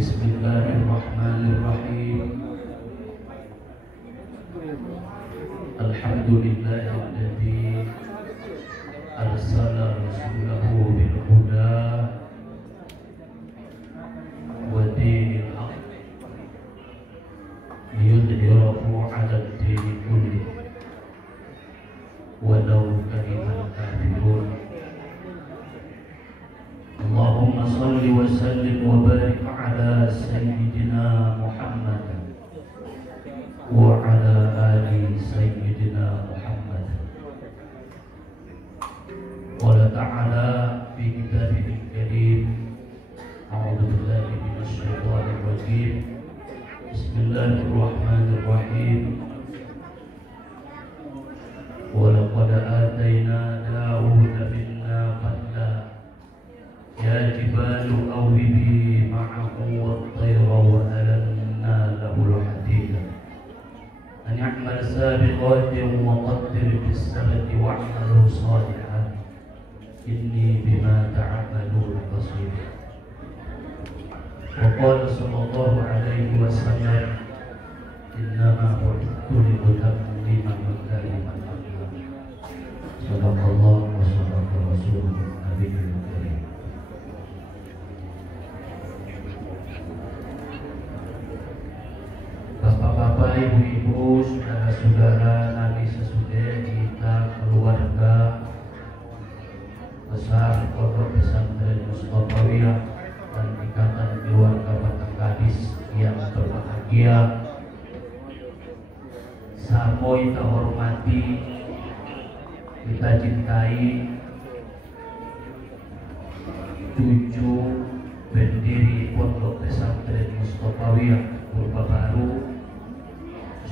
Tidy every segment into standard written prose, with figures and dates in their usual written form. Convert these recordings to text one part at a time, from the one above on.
Bismillahirrahmanirrahim. Alhamdulillahilladzi arsala rasulahu bil huda wa dinil haqq liyudhhirahu 'ala ad-dini kullih walau karihal kafirun. Allahumma salli wa sallim wa barik ala sayyidina Muhammad wa ala ali sayyidina Muhammad. Qala ta'ala fi kitabihil karim, a'udzu billahi minasy syaithanir rajim. Bismillahirrahmanirrahim. Wa laqad atayna Dawuda minna fadla ya jibalu awwibi ma'ahu wat-tayra wa alanna lahul hadida an ya'mal sabiqatin wa qaddir bis-sabti wa'malu shalihan inni bima ta'maluna basir. Wa qala sallallahu alaihi wasallam innama bu'ithtu li utammima makarimal akhlaq. Sadaqallahu wa sadaqa rasulun nabiyyul karim. Bapak-bapak, ibu-ibu, saudara-saudara, nabi sesudah kita, keluarga besar Pondok Pesantren Mustofawiyah dan ikatan keluarga Batang Gadis yang berbahagia, samo kita hormati, kita cintai 7 pendiri Pondok Pesantren Mustofawiyah Purba Baru,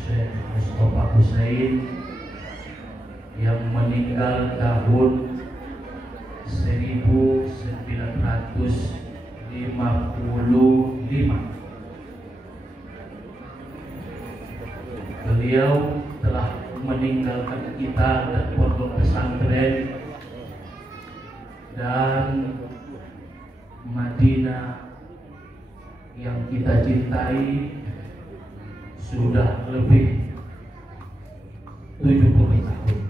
Syekh Mustafa Husain, yang meninggal tahun 1955. Beliau telah meninggalkan kita dan pondok pesantren dan Madinah yang kita cintai sudah lebih 70 tahun.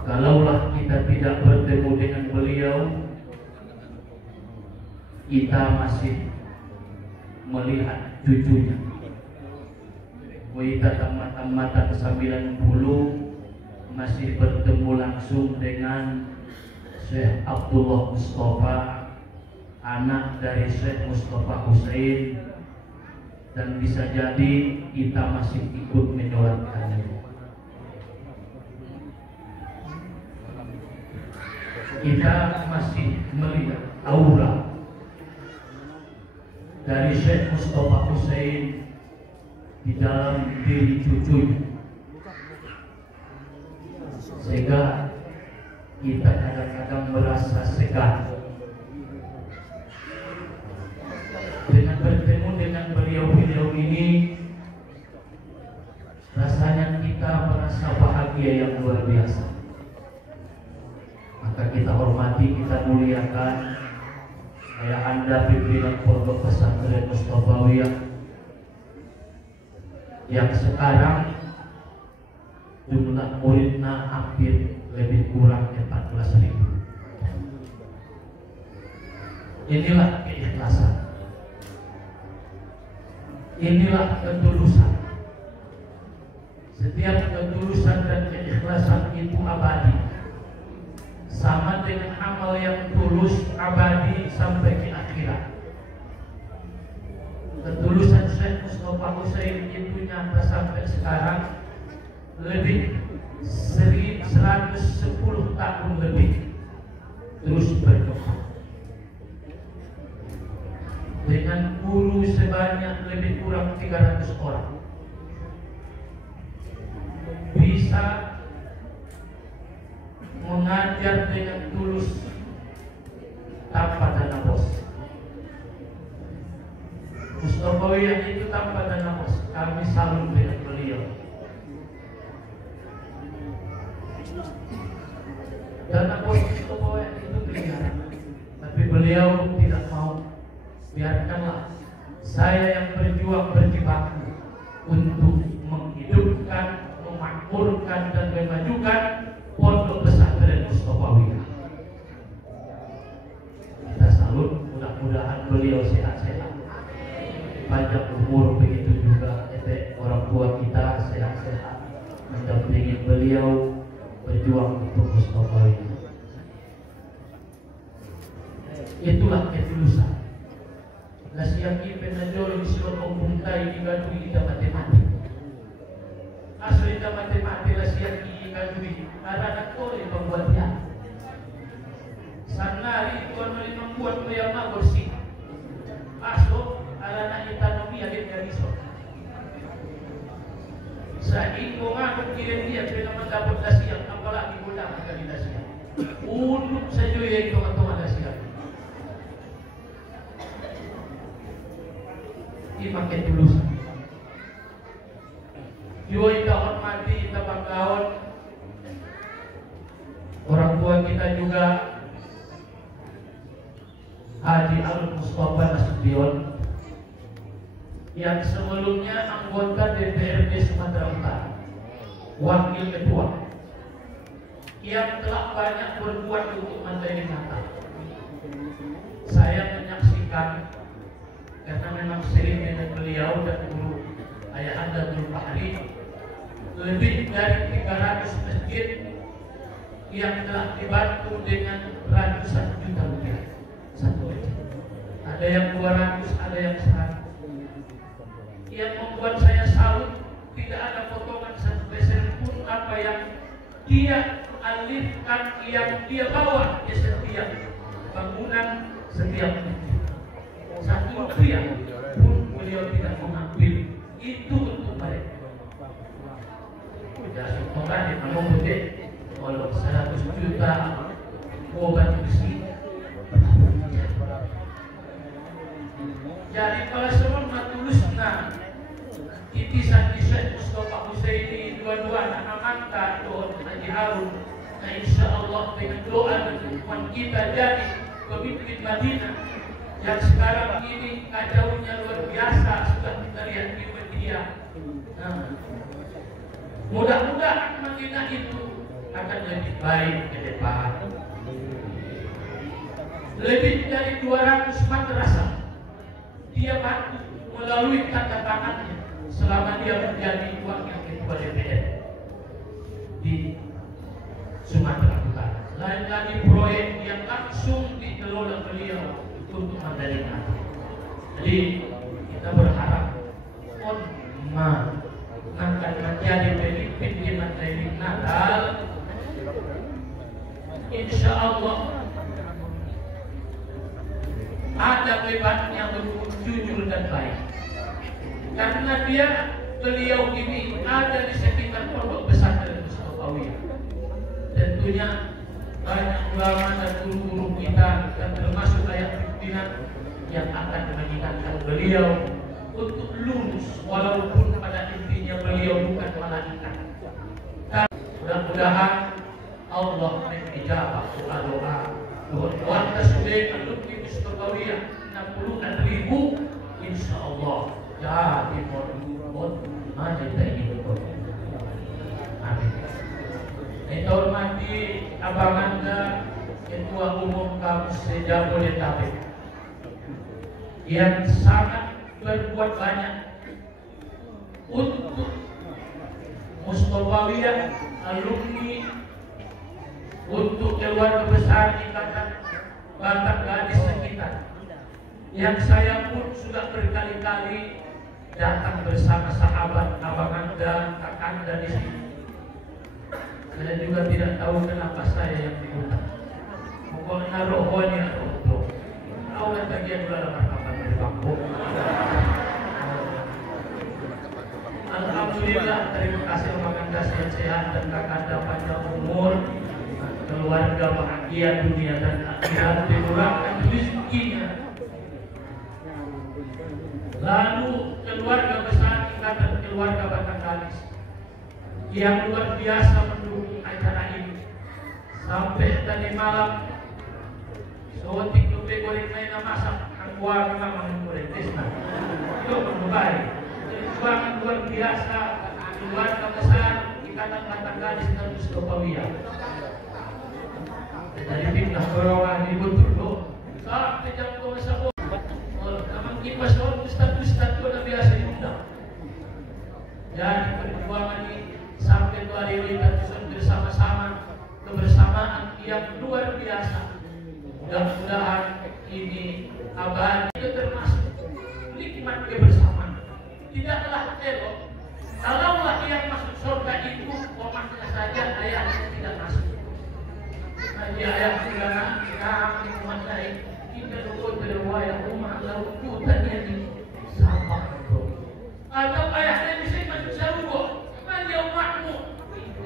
Kalaulah kita tidak bertemu dengan beliau, kita masih melihat cucunya. Kita tamat-tamat ke-90 masih bertemu langsung dengan Syekh Abdullah Mustafa, anak dari Syekh Mustafa Husain, dan bisa jadi kita masih ikut menyolatkannya. Kita masih melihat aura dari Syekh Mustafa Husain di dalam diri cucunya, sehingga kita kadang-kadang merasa segan dengan bertemu dengan beliau-beliau ini. Rasanya kita merasa bahagia yang luar biasa. Maka kita hormati, kita muliakan ayah anda pimpinan Pondok Pesantren Mustofawiyah yang sekarang jumlah muridnya hampir lebih kurang 14.000. Inilah keikhlasan, inilah ketulusan. Setiap ketulusan dan keikhlasan itu abadi, sama dengan amal yang tulus, abadi sampai ke akhirat. Ketulusan Syekh Mustafa Husain itu nyata sampai sekarang lebih 110 tahun lebih terus berkembang, dengan guru sebanyak lebih kurang 300 orang, bisa mengajar dengan tulus tanpa dana bos. Mustofawiyah itu tanpa dana bos. Kami salut dengan beliau. Dana bos Mustofawiyah itu kelihatan, tapi beliau beliau tidak mau, biarkanlah saya yang berjuang berjibaku untuk menghidupkan, memakmurkan dan memajukan Pondok Pesantren Mustofawiyah. Kita salut, mudah-mudahan beliau sehat-sehat, panjang umur, begitu juga orang tua kita sehat-sehat, mendampingi beliau berjuang untuk Mustofawiyah. Itulah ketulusan. Nasiaki penajol sila pagpuntai di gadui kita matematik. Asli kita matematik nasiaki gadui aranak ko ay pagbuat yan. Sanari ito ano rin membuat mo yang bersih. Aso aranak ekonomi agak gariso. Sa iko nga kung dia pinamandapot nasiyak, apalagi mula magkali nasiyak. Unok sa iyo ito katong nasiyak. Makin tulus. Yoi tahun mati kita banggawan. Orang tua kita juga Haji Al-Mustafa Nasution yang sebelumnya anggota DPRD Sumatera Utara, wakil ketua, yang telah banyak berbuat untuk Mandailing Natal. Saya menyaksikan karena memang sering dengan beliau dan guru Ayahanda Abdul Bahri, lebih dari 300 masjid yang telah dibantu dengan ratusan juta rupiah satu masjid. Ada yang 200, ada yang 100. Yang membuat saya salut, tidak ada potongan satu peser pun apa yang dia alifkan, yang dia bawa di setiap bangunan, setiap masjid. Satu rupiah pun beliau tidak mengambil itu untuk mereka. Tidak sempat di mana putih, kalau 100 juta obat besi. Jadi kalau semua matulusna titisan Syekh Mustafa Husaini dua-dua anak angkat doa Haji Harun. Nah insya Allah dengan doa dan dukungan kita jadi pemimpin Madinah yang sekarang ini kacaunya luar biasa, sudah kita lihat di media. Nah, mudah-mudahan Madinah itu akan lebih baik ke depan. Lebih dari 200 madrasah dia bantu melalui tanda tangannya selama dia menjadi wakil ketua DPR di Sumatera Utara. Lain lagi proyek yang langsung dikelola beliau untuk Mandailing Natal. Jadi kita berharap akan menjadi pemimpin di Mandailing Natal. Insya Allah ada beban yang jujur dan baik. Karena beliau ini ada di sekitar Pondok Pesantren Mustofawiyah. Tentunya banyak ulama dan guru-guru kita dan termasuk ayat pimpinan yang akan mengingatkan beliau untuk lurus, walaupun pada intinya beliau bukan malaikat. Dan mudah-mudahan Allah menijabah doa-doa. Wanta sudah alumni Mustofawiyah 60.000, insya Allah jadi modul majid ini betul. Amin. Kita hormati Abang Anda, Ketua Umum Kampus Jabodetabek, yang sangat berbuat banyak untuk Mustofawiyah, alumni, untuk keluarga besar Ikatan Batak Gadis sekitar. Yang saya pun sudah berkali-kali datang bersama sahabat Abang Anda, Kak Anda di sini. Saya juga tidak tahu kenapa saya yang diundang. Pokoknya rohnya roh. Tahu kan bagian dalam apa di bangku. Alhamdulillah, terima kasih Abang Anda sehat-sehat dan Kak Anda panjang umur, keluarga bahagia dunia dan akhirat, dimurahkan rezekinya. Lalu keluarga besar Ikatan Keluarga Batak Gadis yang luar biasa mendukung acara ini sampai tadi malam. So, Sudah goreng main masak, angkuang memang goreng desna. Itu kembali. Perjuangan luar biasa, keluarga besar, ikatan Batanghari dan Mustofawiya. Jadi pindah orang di betul sampai jam 2 sabun. Memang kipas orang ustad-ustad itu udah biasa diundang. Jadi perjuangan ini sampai 2 hari kita bersama-sama, kebersamaan yang luar biasa. Mudah-mudahan ini abadi itu termasuk nikmat kebersamaan. Tidaklah elok kalaulah yang masuk surga itu umatnya saja, ayahnya tidak masuk. Nah, ayah bilang kami umat saya kita dulu berwaya umat lalu hutannya di sampah itu. Atau ayahnya bisa masuk surga, mana umatmu?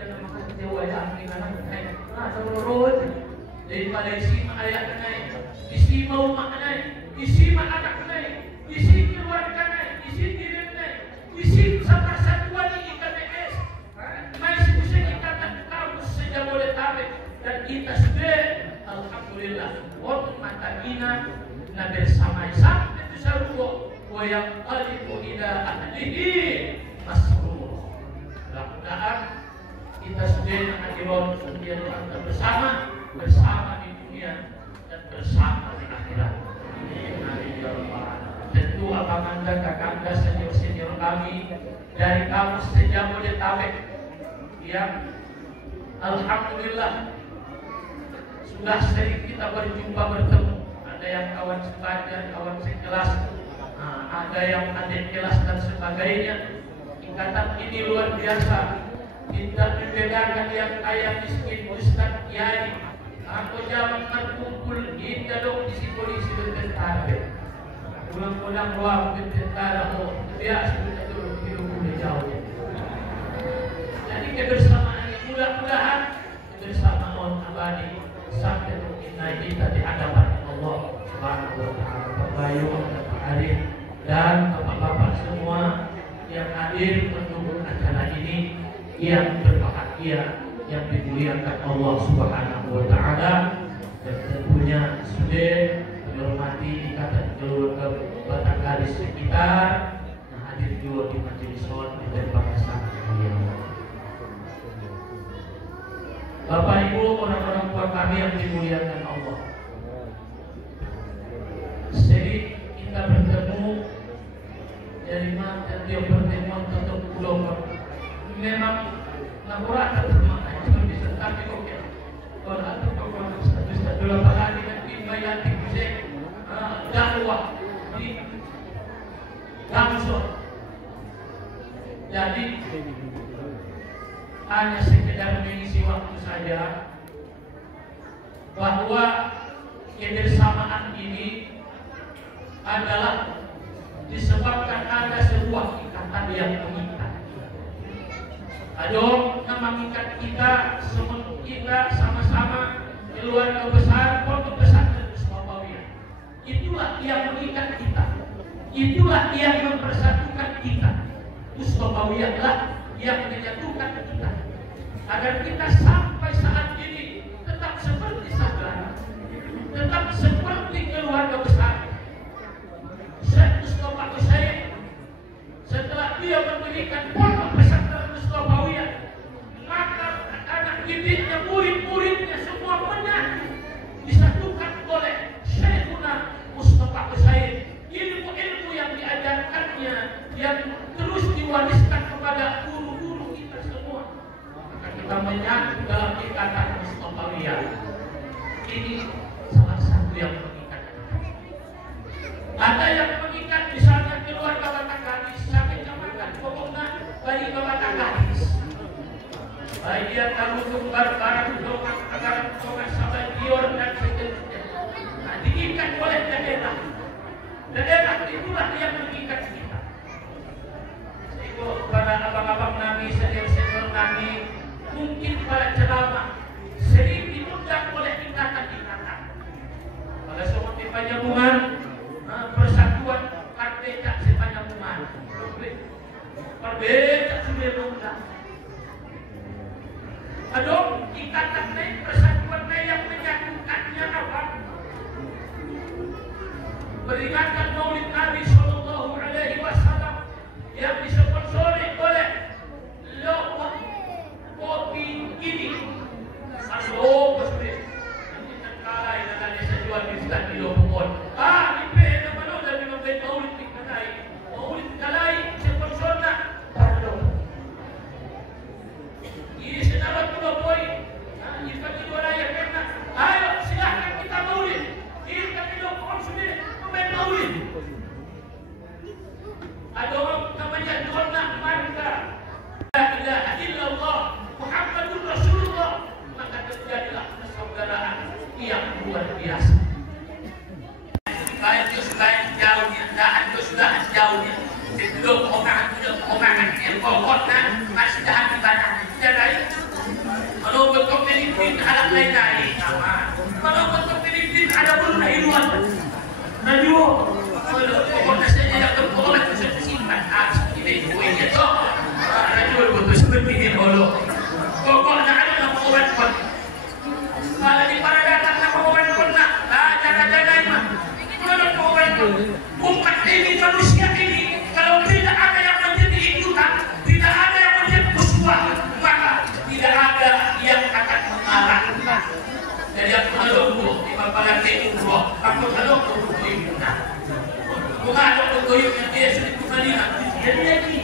Jangan masuk Jawa yang bilang naik, turun. Daripada isimak ayah naik, isimak umat naik, isimak anak naik, isi keluarga naik, isi diri naik, isi sama satuan IKTS, masih bisa ikatan kampus sejabodetabek dan kita sudah alhamdulillah waktu mata kita na bersama sampai itu sarugo yang alifu ila ahlihi masrur. Mudah-mudahan kita sudah mengajiban kemudian bersama di dunia dan bersama di akhirat. Tentu abang anda, kakak anda, senior kami dari kampus sejabodetabek yang alhamdulillah sudah sering kita berjumpa bertemu. Ada yang kawan sebajar, kawan sekelas, ada yang adik kelas dan sebagainya. Ikatan ini luar biasa. Tidak membedakan yang kaya miskin, ustaz, kiai. Aku zaman terkumpul kita dong isi polisi dan tentara. Pulang-pulang luar tentara biasa itu hidup jauh. Jadi kebersamaan ini mudah-mudahan kebersamaan abadi sampai kita di hadapan Allah Subhanahu wa taala. Pak Bayu, Pak Arif dan bapak-bapak semua yang hadir mendukung acara ini yang berbahagia, yang dimuliakan Allah Subhanahu wa taala, dan tentunya sudah menghormati ikatan keluarga Batanghari sekitar, hadir juga di majelis sholat dan bahasa mulia. Bapak Ibu, orang-orang tua kami yang dimuliakan Allah, sering kita bertemu dari mana dia pertemuan tetap pulau memang nampura terima itu bisa tapi oke. Kalau ada program bisa dulu kali nanti bayar bisa dakwah di langsung. Jadi hanya sekedar mengisi waktu saja bahwa kebersamaan ini adalah disebabkan ada sebuah ikatan yang mengikat. Adong yang mengikat kita, semua kita sama-sama keluarga besar, pondok pesantren Mustofawiya. Itulah yang mengikat kita. Itulah yang mempersatukan kita. Mustofawiya lah yang menyatukan kita. Agar kita sampai saat ini tetap seperti saudara, tetap seperti keluarga besar. Syekh Mustofa Hussein setelah dia mendirikan pondok pesantren Mustofawiya, maka anak didiknya, murid-muridnya semua menyatu, disatukan oleh Syekhuna Mustofa Hussein. Ilmu-ilmu yang diajarkannya yang terus diwariskan kepada guru-guru kita semua, maka kita menyatu dalam ikatan Mustofawiya. Ini salah satu yang mengikat. Ada yang mengikat misalnya keluarga Batanghari sampai kecamatan, pokoknya bagi Batanghari. Baik dia tahu sumber barang doang agar doang sampai dior dan seterusnya. Nah, diikat oleh daerah. Daerah itulah yang mengikat kita. Sehingga pada abang-abang nami, senior-senior nami, mungkin pada ceramah sering diundang oleh ikatan-ikatan. Pada sobat di Panjabungan, persatuan Merdeka Sepanjabungan. Merdeka sudah diundang. Aduh, ikatan persatuan yang menyatukannya apa? meringankan Maulid Nabi Sallallahu Alaihi Wasallam yang disponsori oleh Lok Kopi ini. Halo, Mas Bri. Ini terkalai dengan desa jual bisnis di Lopon. Ini pena mana dari membeli Maulid di Kalai. Maulid Kalai sponsornya. Ini senabat juga poin. Ini bagi dua raya karena. Ayo silahkan kita Maulid. Kita di Lopon sudah membeli Maulid. Ada orang namanya Dona Marga. La ilaha illallah Muhammadur Rasulullah. Maka terjadilah persaudaraan yang luar biasa. Selain jauhnya, sudah jauhnya. Sebelum omongan yang pokoknya masih dahan di badan. Jadi, kalau bentuk pemimpin ada lain-lain, kalau bentuk pemimpin ada berlainan. Radio, pokoknya saya tidak berpokoknya bisa disimpan. Seperti itu itu. Radio betul seperti ini dulu. Pokoknya ada nama obat pun. Kalau di para datang nama obat pun nak, jaga-jaga mah. Kalau nama obat pun, umat ini manusia ini kalau tidak ada yang menjadi ikutan, tidak ada yang menjadi uswah, maka tidak ada yang akan mengarah. Jadi aku menunggu di apalagi itu, aku menunggu untuk ikutan. Bukan untuk yang dia sudah kembali nanti dia lagi.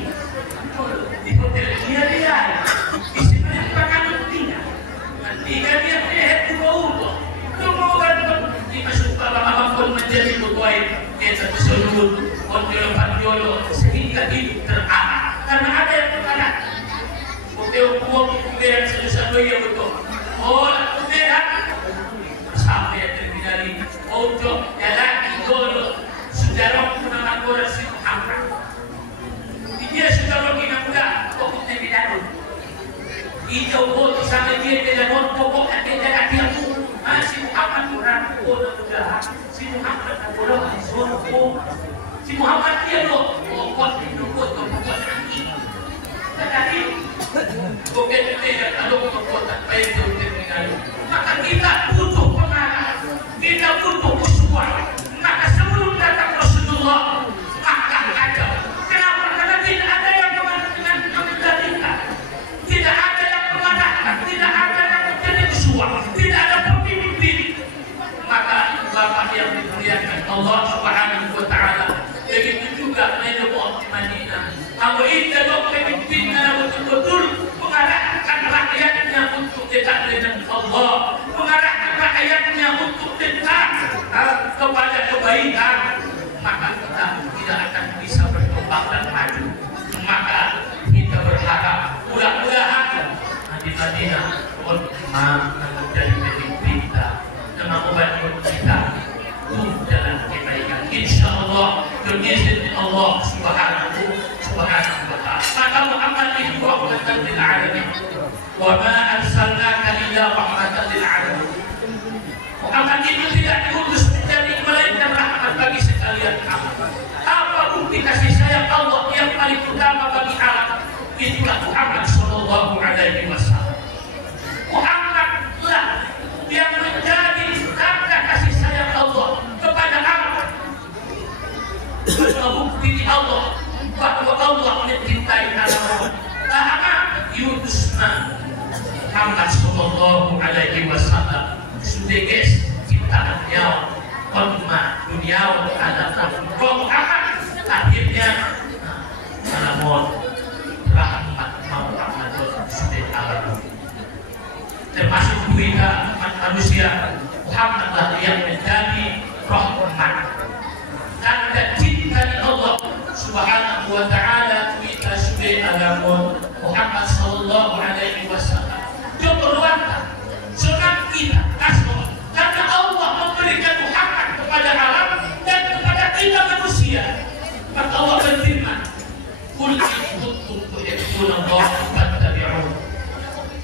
Di hotel dia. Jika dia lihat dua dimasuk abang-abang pun menjadi pegawai desa tersebut konjolo sehingga hidup terarah karena ada yang berkata uang yang selesai yang betul kuberan sampai terjadi ojo lagi dulu saudara nama orang si Muhammad dia saudara kita muda pokoknya tidak hijau bot sampai dia tidak pokoknya tidak dia si Muhammad orang mudah si Muhammad orang suruh si Muhammad dia loh pokok nanti tetapi bukan tidak kalau pokok baik itu maka kita butuh pengarah kita butuh uswah maka sebelum datang Rasulullah maka ada kenapa karena tidak ada yang mengendalikan tidak ada yang memadahkan tidak ada yang menjadi uswah tidak ada pemimpin maka Bapak yang dimuliakan Allah Subhanahu wa taala begitu juga menurut Madinah kalau itu pemimpinnya betul-betul mengarahkan rakyatnya untuk dekat dengan Allah mengarahkan rakyatnya untuk dekat kepada kebaikan maka kita tidak akan bisa berkembang dan maju maka kita berharap mudah-mudahan di Madinah menjadi pemimpin kita dengan obat kita dalam kebaikan insyaallah dengan Allah Subhanahu wa ta'ala maka Muhammad itu rahmatan lil alamin wa ma arsalnaka illa rahmatan lil alamin Muhammad itu tidak diutus menjadi melainkan rahmat bagi sekalian alam apa bukti kasih sayang Allah yang paling utama bagi alam itulah Muhammad sallallahu alaihi wasallam Muhammad lah yang menjadi tanda kasih sayang Allah kepada alam bukti Allah bahwa Allah mencintai alam karena diutusnya Muhammad sallallahu alaihi wasallam sudah guys ciptaan nyawa konma dunia ada Muhammad akhirnya alamun rahmat Muhammad sudah alam termasuk kita manusia Muhammad lah yang menjadi rahmat tanda cinta di Allah Subhanahu wa ta'ala kita sudah alamun Muhammad sallallahu alaihi wasallam keperluan senang kita kasih karena Allah memberikan Muhammad kepada alam dan kepada kita manusia maka Allah berfirman qul in kuntum tuhibbuna Allah fattabi'un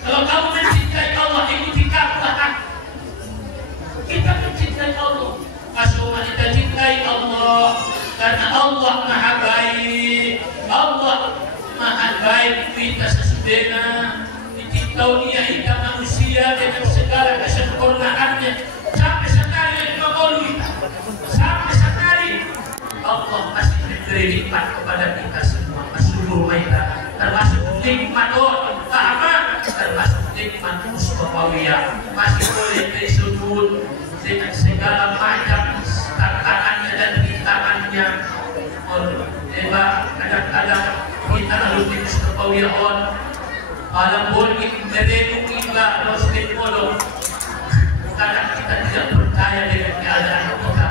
kalau kamu mencintai Allah ikuti kata kita mencintai Allah asal kita cintai Allah karena Allah maha baik Allah maha baik kita sesudahnya diciptau dia kita manusia dengan segala kesempurnaannya sampai sekali maulid sampai sekali memberi nikmat kepada kita semua. Seluruh kita, termasuk nikmat agama, termasuk nikmat Mustafawiyah, masih boleh disebut dengan segala macam tantangannya dan rintangannya. Kadang-kadang kita harus di Mustafawiyah alam boleh merenung iba rosin bodoh. Kadang kita tidak percaya dengan keadaan kita.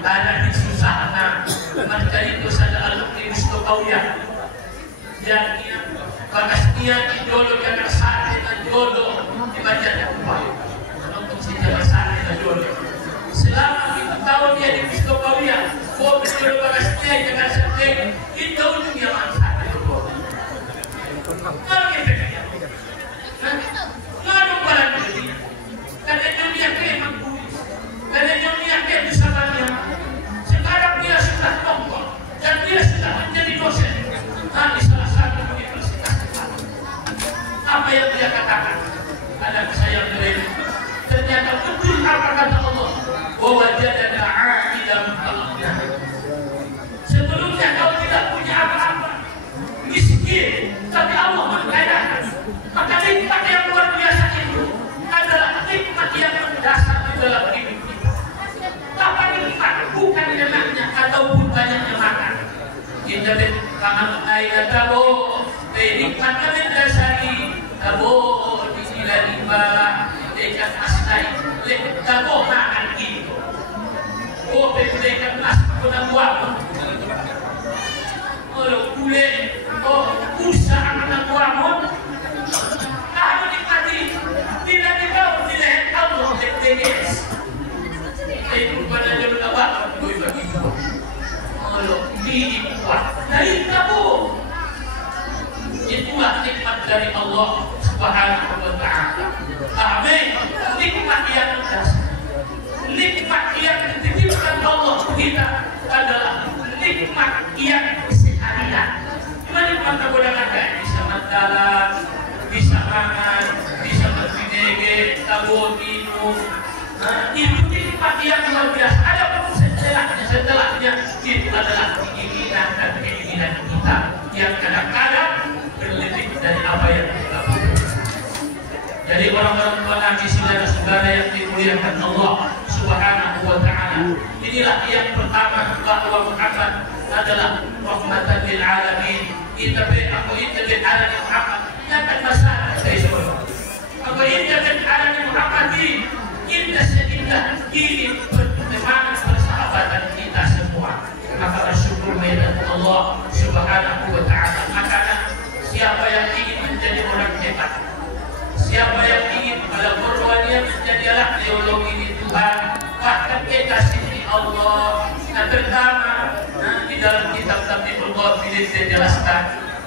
Ada di susahnya, maka itu saja alumni Mustafawiyah. Jadi bagusnya jodoh jangan sakit dan jodoh dibaca upah. Untuk si jangan sakit dan jodoh. Selama kita tahu dia di Mustafawiyah, jodoh bagusnya jangan sakit. Itu ujungnya masalah. Kalau kita kaya, lalu barang dunia, karena dunia memang buis, karena dunia bisa banyak. Sekarang dia sudah tokoh dan dia sudah menjadi dosen di salah satu universitas. Apa yang dia katakan? Ada saya beri. Ternyata betul apa kata Allah. Wajadana 'ailan qalbna. Sebelumnya kau tidak punya apa-apa, miskin, tapi Allah mengkayakan. Maka nikmat yang luar biasa itu adalah nikmat yang mendasar di dalam hidup kita. Apa nikmat? Bukan enaknya ataupun banyaknya makan. Kita bertangan air tabo, nikmat mendasari tabo di sila lima dekat asnai, tabo makan itu. Oh, dekat as pun buat. Kalau boleh, usaha anak buahmu, kamu nikmati, tidak tahu, tidak tahu, tidak. Itu pada jalur apa? Doi bagi dua. Kalau dibuat dari kamu, itulah nikmat dari Allah Subhanahu wa Ta'ala. Amin. Nikmat yang dasar, nikmat yang dititipkan Allah kita adalah nikmat yang keseharian. Cuma nikmat kemudahan bisa mendalan, bisa makan, bisa berpindah, tabur minum. Itu nikmat yang luar biasa. Ada pun setelahnya itu adalah keinginan dan keinginan kita yang kadang-kadang berlebih dari apa yang kita butuh. Jadi orang-orang menangis saudara-saudara yang dimuliakan Allah Subhanahu wa Ta'ala. Inilah yang pertama, bahwa Muhammad adalah rahmatan lil alamin. Kita aku bil alamin Muhammad. Jangan masalah saya semua. Aku bil alamin Muhammad kita sedikit ini pertemanan persahabatan kita semua. Maka bersyukur kepada Allah Subhanahu wa Ta'ala. Makanya siapa yang ingin menjadi orang hebat, siapa yang ingin pada korbannya menjadi anak teologi di Tuhan, bahkan kekasih di Allah. Nah, pertama, di dalam kitab Tabibul Ghafilin dijelaskan,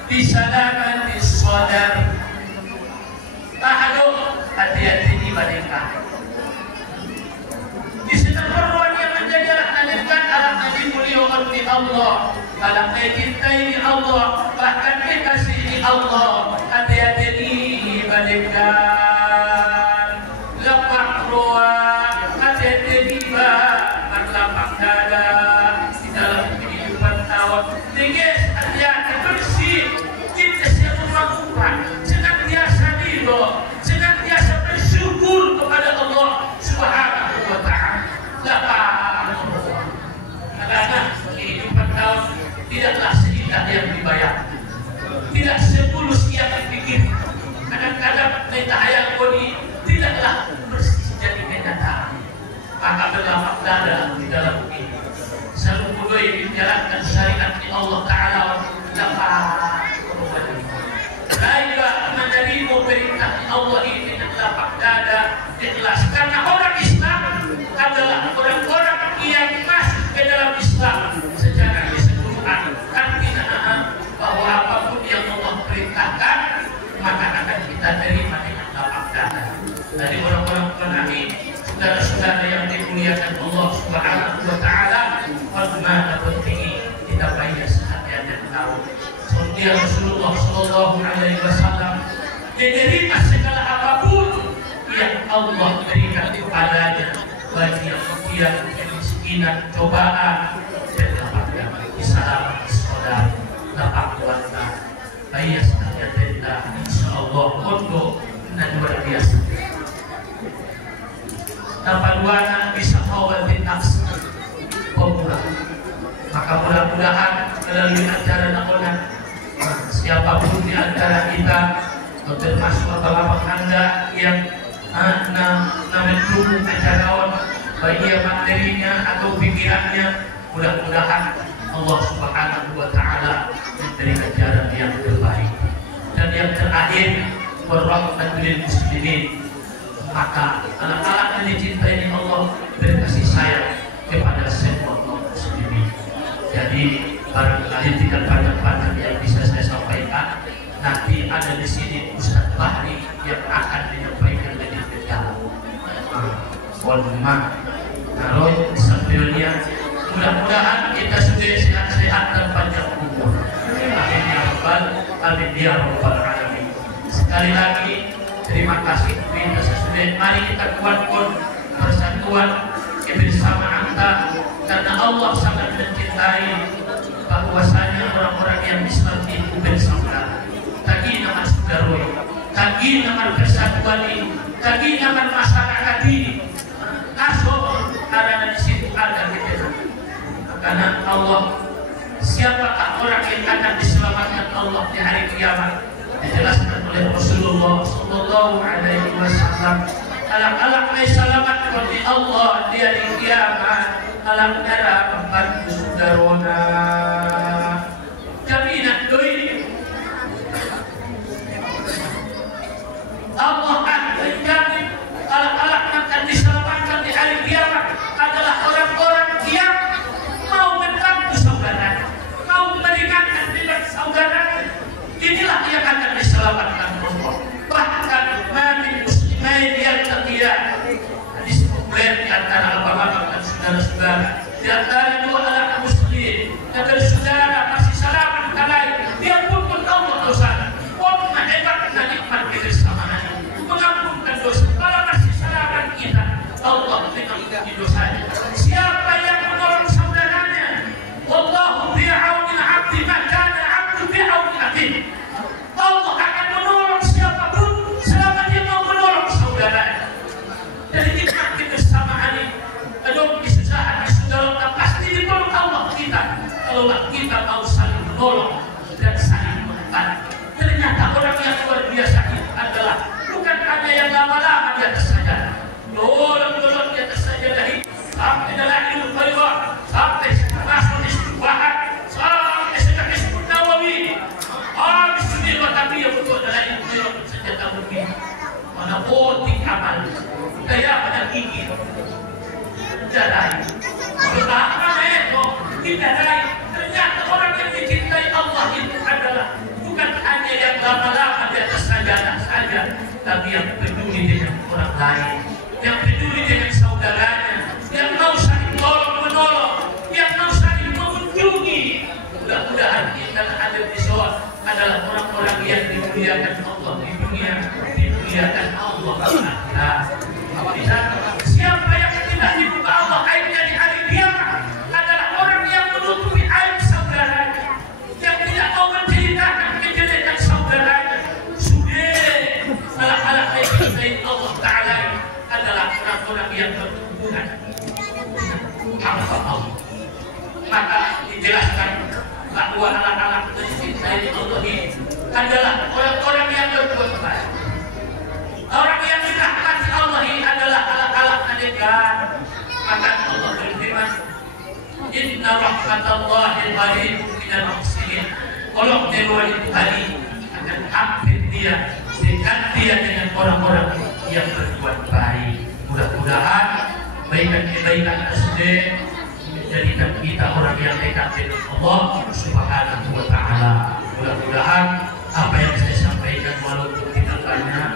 disadakan disadar. Tahaduh, hati-hati di mereka. Di setiap korban yang menjadi anak Nabi mulia oleh Allah, anak kita ini Allah, bahkan kekasih di Allah. Hati-hati di mereka. Lepas ruang, hati-hati di berlapang dada di dalam kehidupan awak. Tinggal hati-hati bersih. Kita siap melakukan senantiasa ridho, senantiasa bersyukur kepada Allah Subhanahu wa Ta'ala. Karena kehidupan tahun tidaklah seindah yang dibayar, tidak semulus yang dipikir. Kadang-kadang kita hayal koni tidaklah bersih jadi kenyataan. Maka berlapang dada di dalam ini. Selalu budaya menjalankan syariat Allah Ta'ala. Baiklah menerima perintah Allah ini dan lapang dada ikhlas. Karena orang Islam adalah orang-orang yang masuk ke dalam Islam secara keseluruhan. Artinya bahwa apapun yang Allah perintahkan maka akan kita terima dengan lapang dada. Dari orang-orang penami, saudara-saudara yang dimuliakan Allah Subhanahu wa Ta'ala, bagaimana pentingnya kita bayar sehatian dan tahu. Seperti Rasulullah Sallallahu Alaihi Wasallam menerima segala apapun yang Allah berikan kepadanya, bagi yang kemiskinan, cobaan, dan lapang dada. Islam saudara dapat kuasa ayat saja tenda insyaallah untuk luar biasa. Dapat duana bisa awal di nafs pemula. Maka mudah-mudahan melalui acara nakonan siapapun di antara kita termasuk bapak Anda yang mendukung acara baik ia materinya atau pikirannya, mudah-mudahan Allah Subhanahu wa Ta'ala memberi ajaran yang terbaik. Dan yang terakhir, warahmatullahi muslimin, maka anak-anak yang dicintai Allah berkasih sayang kepada semua kaum muslimin. Jadi barangkali tidak banyak-banyak yang bisa saya sampaikan. Nanti ada di sini Ustaz Bahri yang akan menyampaikan lebih detail. Kalau sambilnya mudah-mudahan kita sudah sehat-sehat dan panjang umur. Amin ya rabbal alamin. Sekali lagi terima kasih kita sesudah. Mari kita kuatkan persatuan kebersamaan kita, karena Allah sangat mencintai bahwasanya orang-orang yang Islam itu bersaudara. Tadi nama saudara, tadi nama persatuan ini, tadi nama masyarakat ini. Asal karena di situ ada kita. Karena Allah, siapakah orang yang akan diselamatkan Allah di hari kiamat? Dijelaskan oleh Rasulullah Sallallahu Alaihi Wasallam. Alam-alam may selamatkan di Allah di hari kiamat. Alam darah membantu saudarona. Jaminan doi. Allah akan menjamin alam-alam akan diselamatkan di hari kiamat adalah orang-orang yang mau membantu saudara, mau meringankan beban saudara. Inilah yang akan diselamatkan Allah. Bahkan nabi muslimin yang setia hadis populer di antara abang-abang dan saudara-saudara, di antara dua anak muslim yang saudara masih selamat kalai dia pun Allah dosa. Allah hebatnya nikmat kebersamaan, mengampunkan dosa. Kalau masih selamat kita, Allah mengampuni dosanya. Siapa yang menolong saudaranya, wallahu bi'aunil 'abdi ma kana 'abdu bi'auni akhihi. Allah akan menolong siapapun selama dia mau menolong saudaranya. Jadi nikmat kebersamaan ini, aduh kesusahan saudara pasti ditolong Allah kita. Kalau kita mau saling menolong dan saling membantu. Ternyata orang yang luar biasa itu adalah bukan hanya yang lama-lama di atas saja. Dolong-dolong di atas saja dari sampai dalam ilmu Qayyim, sampai masuk istiqahat, sampai sedang disebut Nawawi. Bismillah, tapi yang betul adalah ilmu Qayyim saja tak mungkin. Mana potik amal, daya pada gigi, jarai. Pertama itu kita jarai. Ternyata orang yang dicintai Allah itu adalah bukan hanya yang lama-lama di atas sajadah saja, tapi yang peduli dengan orang lain, yang peduli dengan saudaranya, yang mau saling tolong-menolong, yang mau saling mengunjungi. Mudah-mudahan kita ada di soal adalah orang-orang yang dimuliakan Allah di dunia, dimuliakan Allah di akhirat. Siapa yang tidak dibuka Allah aibnya di hari kiamat adalah orang yang menutupi aib saudaranya, yang tidak mau menceritakan kejelekan saudaranya. Sudah alat-alat yang Allah Ta'ala adalah orang-orang yang berhubungan dengan Allah. Maka dijelaskan bahwa alat-alat mencintai Allah ini adalah orang-orang yang berbuat baik. Orang yang dirahmati Allah ini adalah alat-alat adegan. Maka Allah berfirman, Inna rahmatallahi qaribun minal muhsinin. Kalau Tuhan itu hari akan hampir dia, dekat dia dengan orang-orang yang berbuat baik. Mudah-mudahan kebaikan tersebut menjadikan kita orang yang dekat dengan Allah Subhanahu wa Ta'ala. Mudah-mudahan apa yang saya sampaikan walaupun tidak banyak,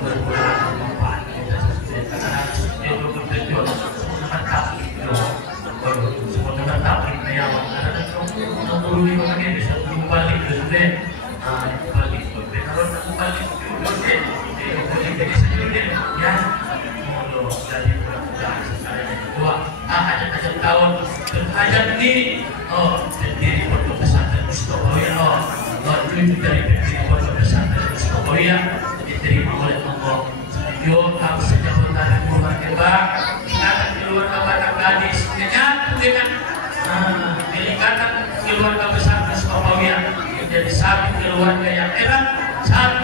mudah-mudahan bermanfaat kita sesuai karena sesuai bertujuan semuanya takut itu semuanya takut ya karena kalau perlu dipakai bisa belum balik sesuai balik kalau balik balik jadi sesuai ya mau dari mudah-mudahan sekarang dua ada tahun berhajat ini pendiri Pondok Pesantren Mustokoya itu dari pendiri Pondok Pesantren Mustokoya diterima oleh Allah. Yuk kami sejauh dari keluarga kita keluarga Batak Gadis menyatu dengan peningkatan keluarga besar Mustokoya menjadi satu keluarga yang erat, satu